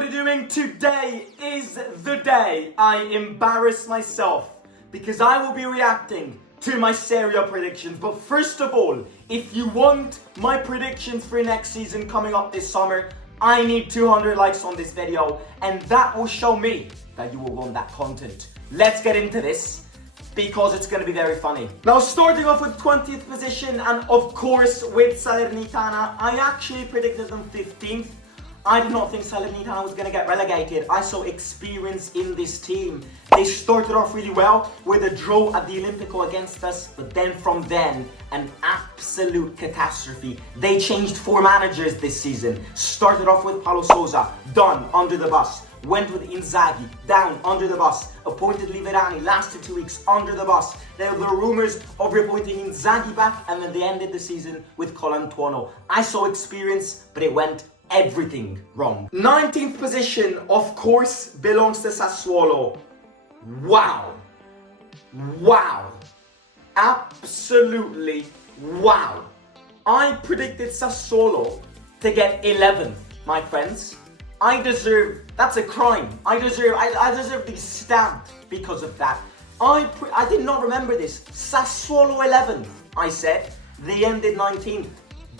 everybody doing? Today is the day I embarrass myself because I will be reacting to my Serie predictions. But first of all, if you want my predictions for next season coming up this summer, I need 200 likes on this video and that will show me that you will want that content. Let's get into this because it's going to be very funny. Now, starting off with 20th position and of course with Salernitana, I actually predicted them 15th. I did not think Salernitana was going to get relegated. I saw experience in this team. They started off really well with a draw at the Olimpico against us, but then from then, an absolute catastrophe. They changed 4 managers this season. Started off with Paulo Sousa, done, under the bus. Went with Inzaghi, down, under the bus. Appointed Liverani, lasted 2 weeks, under the bus. There were rumors of reappointing Inzaghi back, and then they ended the season with Colantuono. I saw experience, but it went everything wrong. 19th position, of course, belongs to Sassuolo. Wow. Wow. Absolutely wow. I predicted Sassuolo to get 11th, my friends. I deserve, that's a crime. I deserve to be stabbed because of that. I did not remember this. Sassuolo 11th, I said. They ended 19th.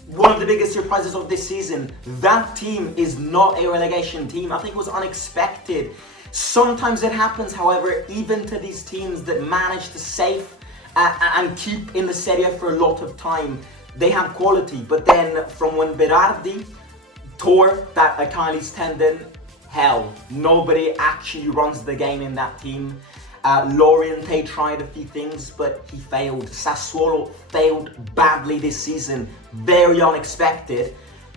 One of the biggest surprises of this season. That team is not a relegation team. I think it was unexpected. Sometimes it happens, however, even to these teams that manage to save and keep in the Serie for a lot of time. They have quality, but then from when Berardi tore that Achilles tendon, hell, nobody actually runs the game in that team. Loriente tried a few things, but he failed. Sassuolo failed badly this season. Very unexpected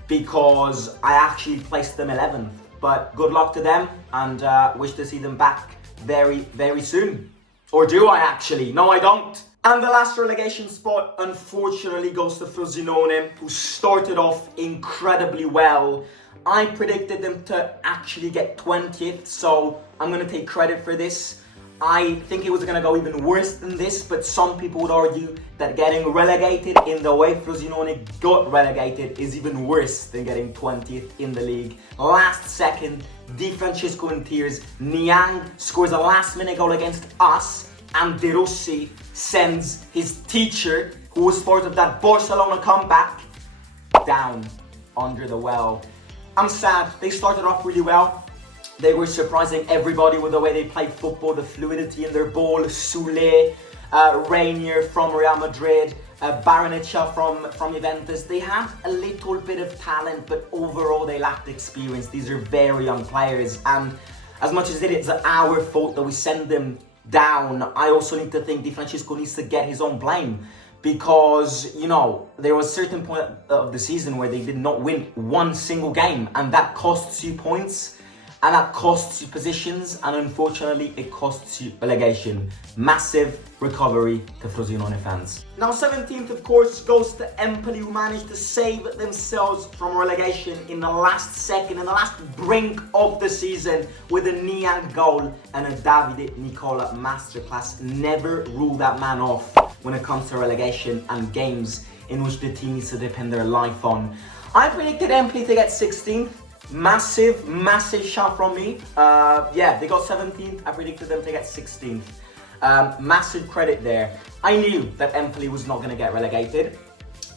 because I actually placed them 11th. But good luck to them and wish to see them back very, very soon. Or do I actually? No, I don't. And the last relegation spot, unfortunately, goes to Frosinone, who started off incredibly well. I predicted them to actually get 20th, so I'm going to take credit for this. I think it was going to go even worse than this, but some people would argue that getting relegated in the way Frosinone got relegated is even worse than getting 20th in the league. Last second, Di Francesco in tears. Niang scores a last-minute goal against us, and De Rossi sends his teacher, who was part of that Barcelona comeback, down under the well. I'm sad. They started off really well. They were surprising everybody with the way they played football, the fluidity in their ball. Soule, Rainier from Real Madrid, Barrenetxea from Juventus. They had a little bit of talent, but overall they lacked experience. These are very young players, and as much as it is our fault that we send them down, I also need to think Di Francesco needs to get his own blame, because, you know, there was a certain point of the season where they did not win one single game, and that costs you points, and that costs you positions, and unfortunately it costs you relegation. Massive recovery to Frosinone fans. Now 17th, of course, goes to Empoli, who managed to save themselves from relegation in the last second, in the last brink of the season, with a Niang goal and a Davide Nicola masterclass. Never rule that man off when it comes to relegation and games in which the team needs to depend their life on. I predicted Empoli to get 16th. Massive shout from me. Yeah, they got 17th. I predicted them to get 16th. Massive credit there. I knew that Empoli was not going to get relegated.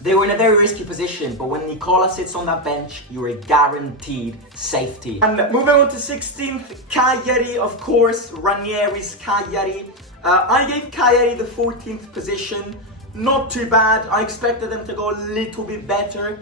They were in a very risky position, but when Nicola sits on that bench, you are guaranteed safety. And moving on to 16th, Cagliari, of course, Ranieri's Cagliari. I gave Cagliari the 14th position. Not too bad. I expected them to go a little bit better.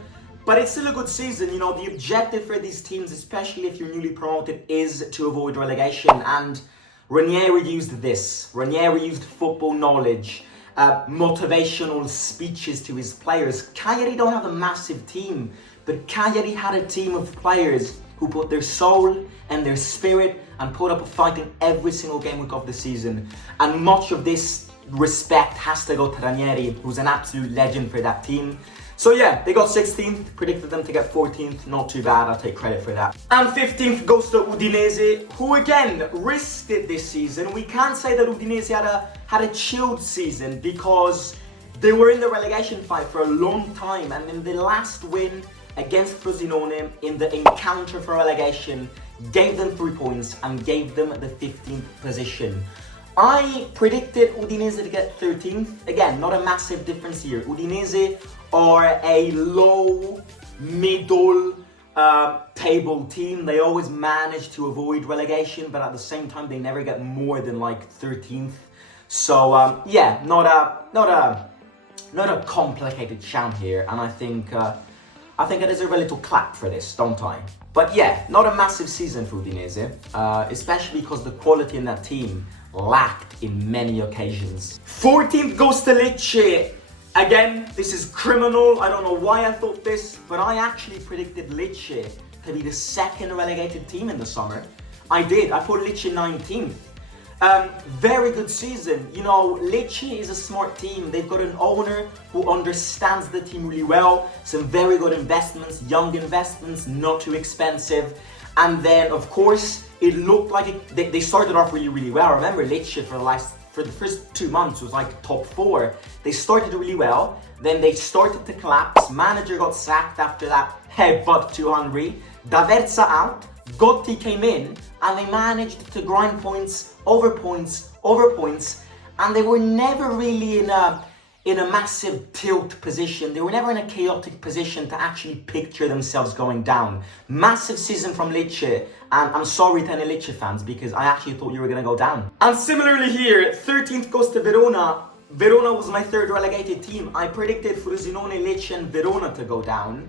But it's still a good season. You know, the objective for these teams, especially if you're newly promoted, is to avoid relegation. And Ranieri used this. Ranieri used football knowledge, motivational speeches to his players. Cagliari don't have a massive team, but Cagliari had a team of players who put their soul and their spirit and put up a fight in every single game week of the season. And much of this respect has to go to Ranieri, who's an absolute legend for that team. So yeah, they got 16th, predicted them to get 14th, not too bad, I'll take credit for that. And 15th goes to Udinese, who again risked it this season. We can't say that Udinese had a chilled season because they were in the relegation fight for a long time, and in the last win against Frosinone in the encounter for relegation, gave them 3 points and gave them the 15th position. I predicted Udinese to get 13th. Again, not a massive difference here. Udinese are a low, middle table team. They always manage to avoid relegation, but at the same time, they never get more than like 13th. So yeah, not a complicated sham here, and I think I deserve a little clap for this, don't I? But yeah, not a massive season for Udinese, especially because the quality in that team lacked in many occasions. 14th goes to Lecce. Again, this is criminal. I don't know why I thought this, but I actually predicted Lecce to be the second relegated team in the summer. I did. I put Lecce 19th. Very good season. You know, Lecce is a smart team. They've got an owner who understands the team really well. Some very good investments, young investments, not too expensive. And then, of course, it looked like they started off really, really well. I remember Lecce for the first 2 months was like top 4. They started really well. Then they started to collapse. Manager got sacked after that headbutt to Henry. D'Aversa out. Gotti came in, and they managed to grind points over points over points, and they were never really in a massive tilt position. They were never in a chaotic position to actually picture themselves going down. Massive season from Lecce, and I'm sorry to any Lecce fans because I actually thought you were going to go down. And similarly here, 13th goes to Verona. Verona was my third relegated team. I predicted Frosinone, Lecce and Verona to go down.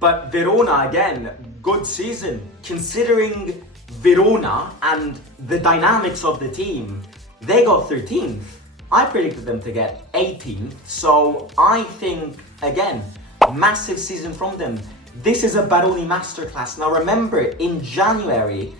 But Verona, again, good season. Considering Verona and the dynamics of the team, they got 13th. I predicted them to get 18th. So I think, again, massive season from them. This is a Baroni masterclass. Now remember, in January,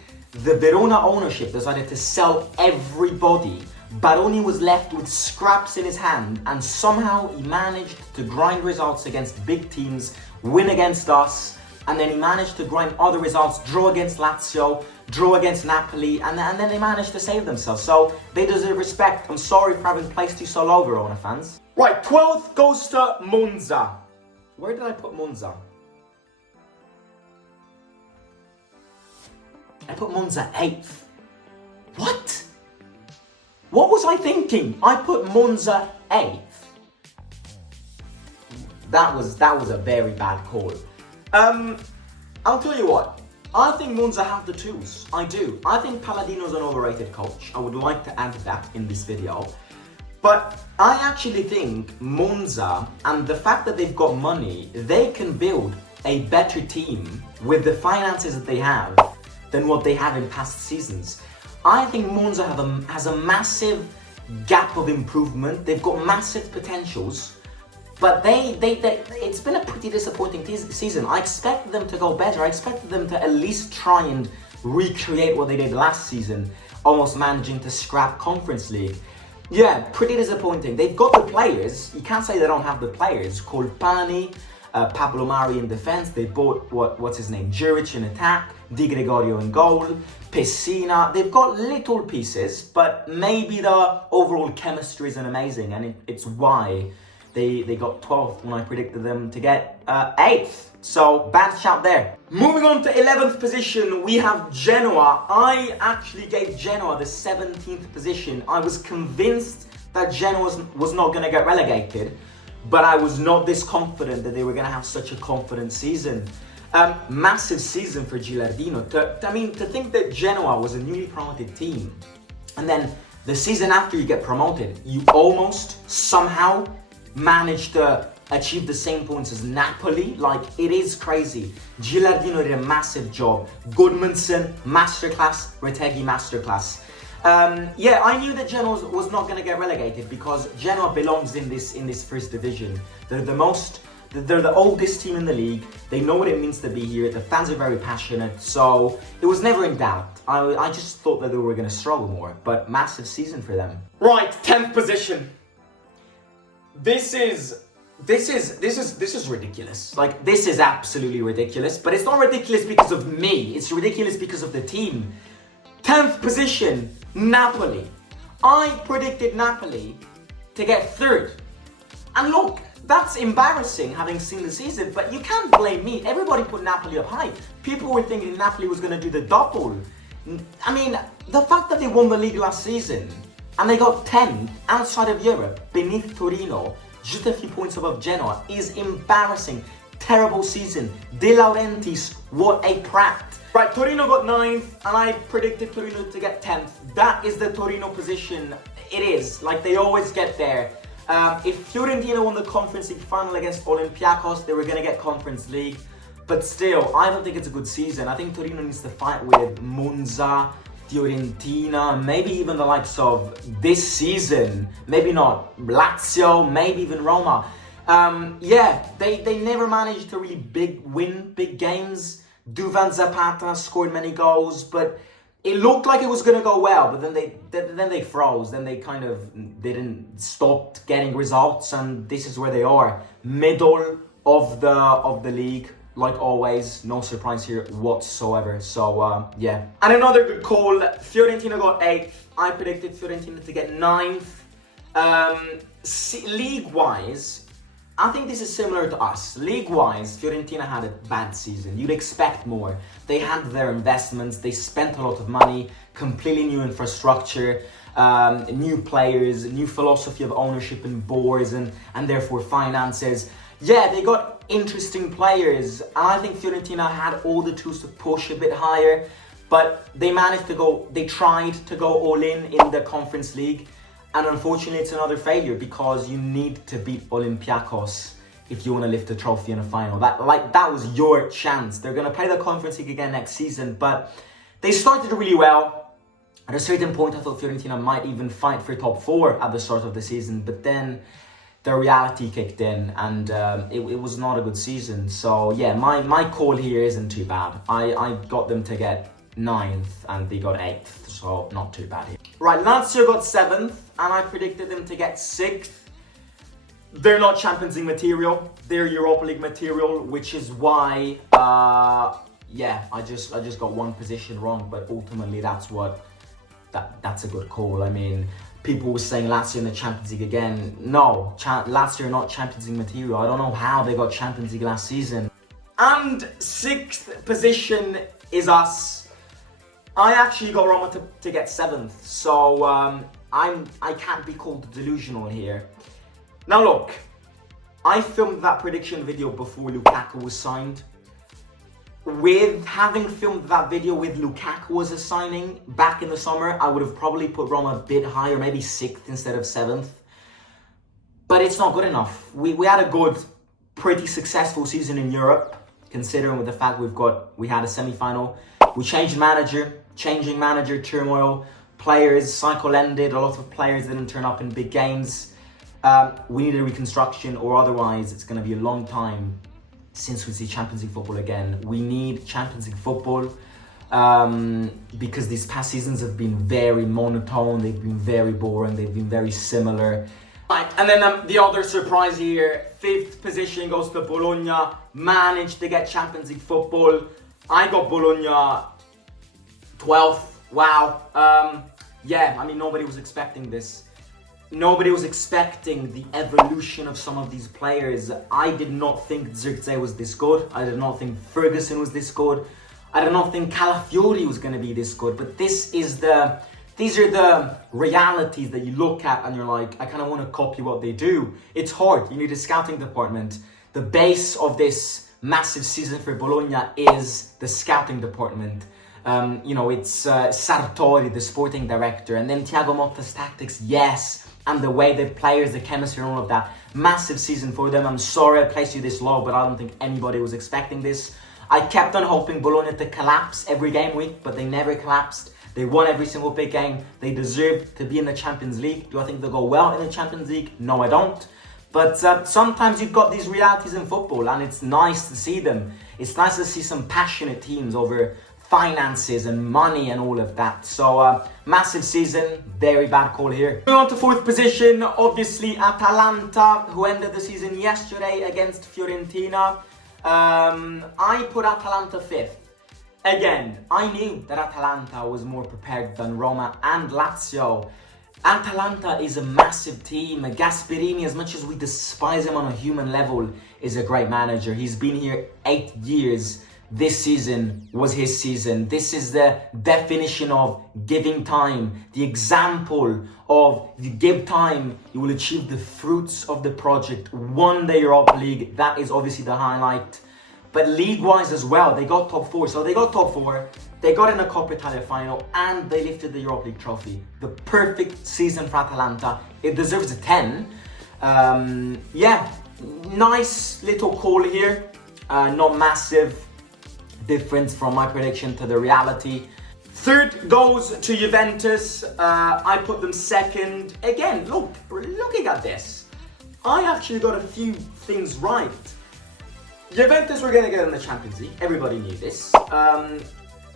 the Verona ownership decided to sell everybody. Baroni was left with scraps in his hand, and somehow he managed to grind results against big teams, win against us, and then he managed to grind other results, draw against Lazio, draw against Napoli, and then they managed to save themselves. So they deserve respect. I'm sorry for having placed you so low, Verona fans. Right, 12th goes to Monza. Where did I put Monza? I put Monza 8th. What? What was I thinking? I put Monza 8th. That was a very bad call. I'll tell you what. I think Monza have the tools. I do. I think Palladino's an overrated coach. I would like to add that in this video. But I actually think Monza, and the fact that they've got money, they can build a better team with the finances that they have than what they have in past seasons. I think Monza has a massive gap of improvement. They've got massive potentials, but it's been a pretty disappointing season. I expected them to go better. I expected them to at least try and recreate what they did last season, almost managing to scrap Conference League. Yeah, pretty disappointing. They've got the players. You can't say they don't have the players. Colpani, Pablo Mari in defense. They bought what's his name, Juric in attack, Di Gregorio in goal, Pessina. They've got little pieces, but maybe the overall chemistry isn't amazing, and it's why they got 12th when I predicted them to get 8th. So bad shout there. Moving on to 11th position, we have Genoa. I actually gave Genoa the 17th position. I was convinced that Genoa was not going to get relegated, but I was not this confident that they were going to have such a confident season. Massive season for Gilardino. To think that Genoa was a newly promoted team, and then the season after you get promoted, you almost somehow managed to achieve the same points as Napoli. Like, it is crazy. Gilardino did a massive job. Goodmanson, masterclass. Retegui, masterclass. Yeah, I knew that Genoa was not going to get relegated because Genoa belongs in this first division. They're the oldest team in the league. They know what it means to be here. The fans are very passionate, so it was never in doubt. I just thought that they were going to struggle more, but massive season for them. Right, 10th position. This is ridiculous. Like, this is absolutely ridiculous, but it's not ridiculous because of me. It's ridiculous because of the team. 10th position, Napoli. I predicted Napoli to get 3rd. And look, that's embarrassing having seen the season, but you can't blame me. Everybody put Napoli up high. People were thinking Napoli was going to do the double. I mean, the fact that they won the league last season and they got 10th outside of Europe, beneath Torino, just a few points above Genoa, is embarrassing. Terrible season. De Laurentiis, what a prat. Right, Torino got 9th, and I predicted Torino to get 10th. That is the Torino position. It is. Like, they always get there. If Fiorentina won the Conference League final against Olympiacos, they were going to get Conference League. But still, I don't think it's a good season. I think Torino needs to fight with Monza, Fiorentina, maybe even the likes of this season. Maybe not Lazio, maybe even Roma. Yeah, they never managed to really win big games. Duvan Zapata scored many goals, but it looked like it was going to go well, but then they froze. Then they kind of didn't stop getting results, and this is where they are, middle of the league. Like always, no surprise here whatsoever. So yeah. And another good call. Fiorentina got 8th. I predicted Fiorentina to get 9th. League-wise, I think this is similar to us. League-wise, Fiorentina had a bad season. You'd expect more. They had their investments. They spent a lot of money, completely new infrastructure, new players, new philosophy of ownership and boards, and therefore finances. Yeah, they got interesting players, and I think Fiorentina had all the tools to push a bit higher, but they tried to go all in the Conference League. And unfortunately, it's another failure because you need to beat Olympiacos if you want to lift a trophy in a final. That was your chance. They're going to play the Conference League again next season, but they started really well. At a certain point, I thought Fiorentina might even fight for top 4 at the start of the season, but then the reality kicked in, and it was not a good season. So yeah, my call here isn't too bad. I got them to get 9th, and they got 8th, so not too bad here. Right, Lazio got 7th, and I predicted them to get 6th. They're not Champions League material, they're Europa League material, which is why, yeah, I just got one position wrong, but ultimately that's a good call. I mean, people were saying Lazio in the Champions League again. No, Lazio are not Champions League material. I don't know how they got Champions League last season. And 6th position is us. I actually got Roma to get 7th, so I can't be called delusional here. Now look, I filmed that prediction video before Lukaku was signed. With having filmed that video with Lukaku as a signing back in the summer, I would have probably put Roma a bit higher, maybe 6th instead of 7th. But it's not good enough. We had a good, pretty successful season in Europe, considering with the fact we had a semi-final. We changed manager, changing manager turmoil, players, cycle ended, a lot of players didn't turn up in big games. We need a reconstruction, or otherwise it's going to be a long time since we see Champions League football again. We need Champions League football because these past seasons have been very monotone, they've been very boring, they've been very similar. Right, and then the other surprise here, 5th position goes to Bologna, managed to get Champions League football. I got Bologna 12th, wow. Yeah, I mean, nobody was expecting this. Nobody was expecting the evolution of some of these players. I did not think Zirkzee was this good. I did not think Ferguson was this good. I did not think Calafiori was going to be this good. But these are the realities that you look at and you're like, I kind of want to copy what they do. It's hard. You need a scouting department. The base of this massive season for Bologna is the scouting department. You know, it's Sartori, the sporting director, and then Thiago Motta's tactics, yes, and the way the players, the chemistry and all of that. Massive season for them. I'm sorry I placed you this low, but I don't think anybody was expecting this. I kept on hoping Bologna to collapse every game week, but they never collapsed. They won every single big game. They deserve to be in the Champions League. Do I think they'll go well in the Champions League? No, I don't. But sometimes you've got these realities in football, and it's nice to see them. It's nice to see some passionate teams over finances and money and all of that. So massive season, very bad call here. Moving on to 4th position, obviously Atalanta, who ended the season yesterday against Fiorentina. I put Atalanta 5th. Again, I knew that Atalanta was more prepared than Roma and Lazio. Atalanta is a massive team. Gasperini, as much as we despise him on a human level, is a great manager. He's been here 8 years. This season was his season. This is the definition of giving time. The example of you give time, you will achieve the fruits of the project. Won the Europa League. That is obviously the highlight. But league-wise as well, they got top 4. So they got top 4. They got in a Coppa Italia final and they lifted the Europa League trophy. The perfect season for Atalanta. It deserves a 10. Yeah, nice little call here. Not massive difference from my prediction to the reality. Third goes to Juventus. I put them second. Again, looking at this, I actually got a few things right. Juventus were going to get in the Champions League. Everybody knew this.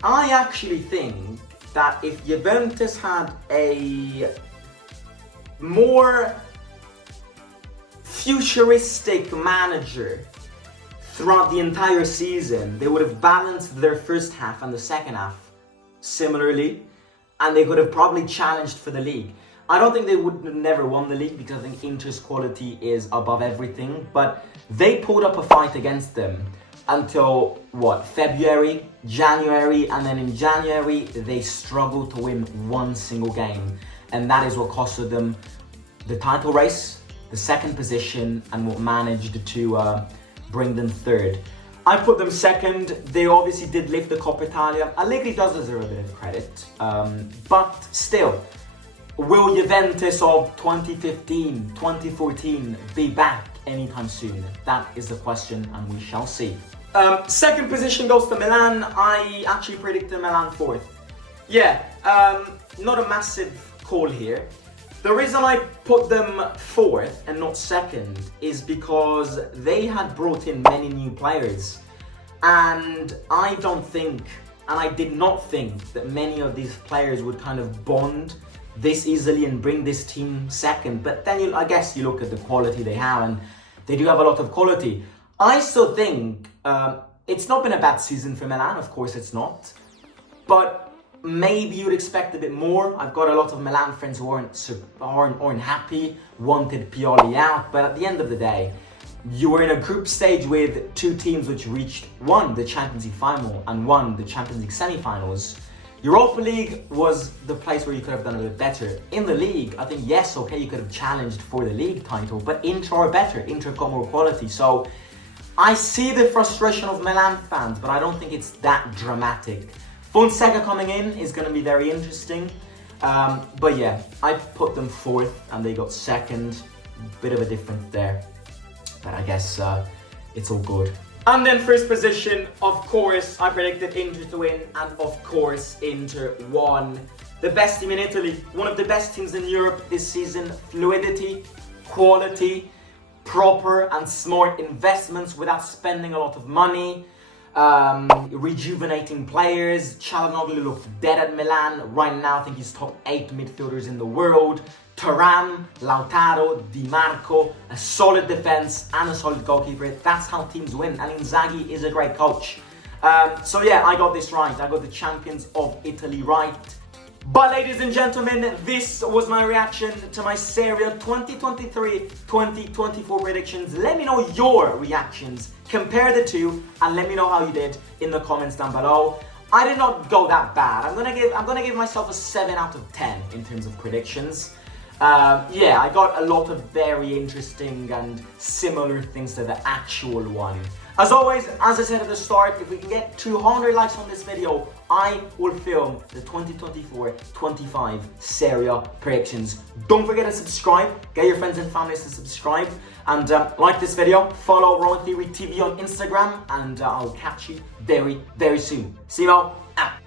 I actually think that if Juventus had a more futuristic manager throughout the entire season, they would have balanced their first half and the second half similarly, and they could have probably challenged for the league. I don't think they would have never won the league because I think Inter's quality is above everything, but they pulled up a fight against them until, February, January, and then in January they struggled to win one single game, and that is what costed them the title race, the second position, and what managed to bring them third. I put them second. They obviously did lift the Coppa Italia. Allegri does deserve a bit of credit, but still, will Juventus of 2015, 2014 be back anytime soon? That is the question, and we shall see. Second position goes to Milan. I actually predicted Milan fourth. Yeah, not a massive call here. The reason I put them fourth and not second is because they had brought in many new players. And I don't think, and I did not think, that many of these players would kind of bond this easily and bring this team second. But then I guess you look at the quality they have, and they do have a lot of quality. I still think it's not been a bad season for Milan, of course it's not. But maybe you'd expect a bit more. I've got a lot of Milan friends who aren't happy, wanted Pioli out, but at the end of the day, you were in a group stage with two teams which reached one, the Champions League final, and one, the Champions League semi-finals. Europa League was the place where you could have done a bit better. In the league, I think, yes, okay, you could have challenged for the league title, but Inter are better. Inter have got more quality. So I see the frustration of Milan fans, but I don't think it's that dramatic. Fonseca coming in is going to be very interesting. But yeah, I put them fourth and they got second. Bit of a difference there. But I guess it's all good. And then first position, of course, I predicted Inter to win. And of course, Inter won. The best team in Italy. One of the best teams in Europe this season. Fluidity, quality, proper and smart investments without spending a lot of money. Rejuvenating players. Çalhanoğlu looked dead at Milan. Right now, I think he's top 8 midfielders in the world. Thuram, Lautaro, Di Marco, a solid defense and a solid goalkeeper. That's how teams win, and Inzaghi is a great coach. So yeah, I got this right. I got the champions of Italy right. But ladies and gentlemen, this was my reaction to my Serie 2023-2024 predictions. Let me know your reactions, compare the two, and let me know how you did in the comments down below. I did not go that bad. I'm gonna give myself a 7 out of 10 in terms of predictions. Yeah, I got a lot of very interesting and similar things to the actual one. As always, as I said at the start, if we can get 200 likes on this video, I will film the 2024-25 Serie predictions. Don't forget to subscribe, get your friends and families to subscribe, and like this video, follow Roma Theory TV on Instagram, and I'll catch you very, very soon. See you all, out.